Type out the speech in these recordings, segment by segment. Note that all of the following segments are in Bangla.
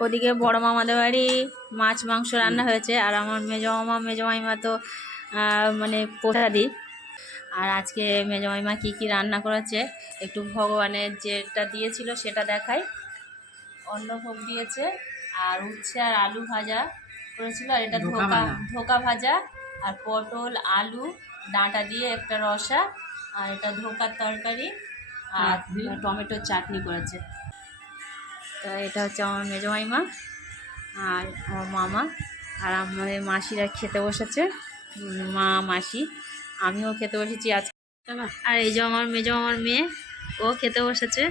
ওদিকে বড় মামাদের বাড়ি মাছ মাংস রান্না হয়েছে আর আমার মেজো মামা মেজো মাইমা তো মানে প্রসাদি আর আজকে মেজো মাইমা কী কী রান্না করেছে একটু ভগবানের যেটা দিয়েছিল সেটা দেখাই। অন্নভোগ দিয়েছে আর উচ্ছে আর আলু ভাজা করেছিল আর এটা ধোকা ধোকা ভাজা। আর পটল আলু ডাঁটা দিয়ে একটা রসা আর এটা ধোকার তরকারি আর টমেটোর চাটনি করেছে। তো এটা হচ্ছে আমার মেজো মাইমা আর আমার মামা। আর আমাদের মাসিরা খেতে বসেছে। মা, মাসি। আমিও খেতে বসেছি আজ। আর এই যে আমার মেজো আমার মেয়ে, ও খেতে বসেছে।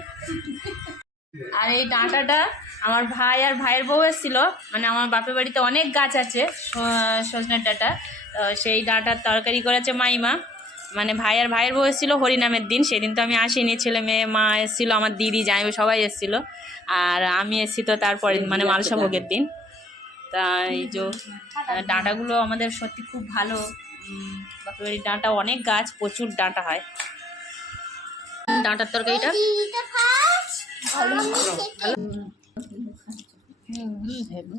আর এই ডাঁটাটা আমার ভাই আর ভাইয়ের বউ এসেছিল। মানে আমার বাপের বাড়িতে অনেক গাছ আছে সজনের ডাঁটা। সেই ডাঁটার তরকারি করেছে মাইমা। মানে ভাই আর ভাইয়ের বউ এসেছিল হরিনামের দিন সেদিন তো আমি আসিনি ছেলে মেয়ে মা এসেছিল আমার দিদি জামাই সবাই এসেছিল আর আমি এসেছি তো তারপরে মানে মালসা ভোগের দিন তা এই যে ডাঁটাগুলো আমাদের সত্যি খুব ভালো বাপের ডাঁটা অনেক গাছ প্রচুর ডাঁটা হয় ডাঁটার তরকারিটা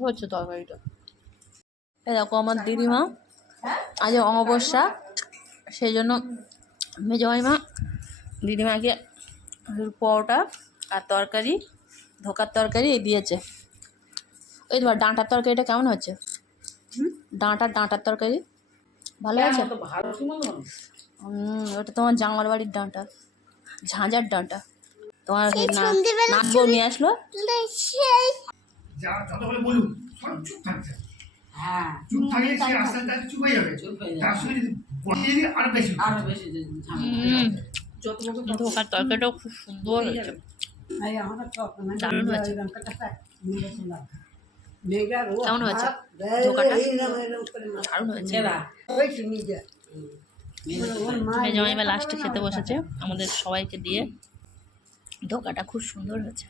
হচ্ছে তরকারিটা দেখো আমার দিদিমা আজ অমাবস্যা সেই জন্য মেজো মাইমা দিদিমাকে পরোটা আর তরকারি ধোকার তরকারি দিয়েছে। ওই তোমার ডাঁটার তরকারিটা কেমন হচ্ছে? ডাঁটার ডাঁটার তরকারি। ভালো আছে হুম ওটা তোমার জামার বাড়ির ডাঁটা ঝাঁঝার ডাঁটা। তোমার কি নাচ বউ নিয়ে আসলো? হ্যাঁ। চুপ থাকলে সে আস্তে আস্তে চুপ হয়ে যাবে। হয়ে তার সঙ্গে আরও বেশি আরও বেশি ধোকার তরকারিটাও খুব সুন্দর হয়েছে। দারুণ হয়েছে। কেমন হয়েছে? ধোকাটা? দারুণ হয়েছে। এরা, জামাইবা লাস্টে খেতে বসেছে। আমাদের সবাইকে দিয়ে ধোকাটা খুব সুন্দর হয়েছে।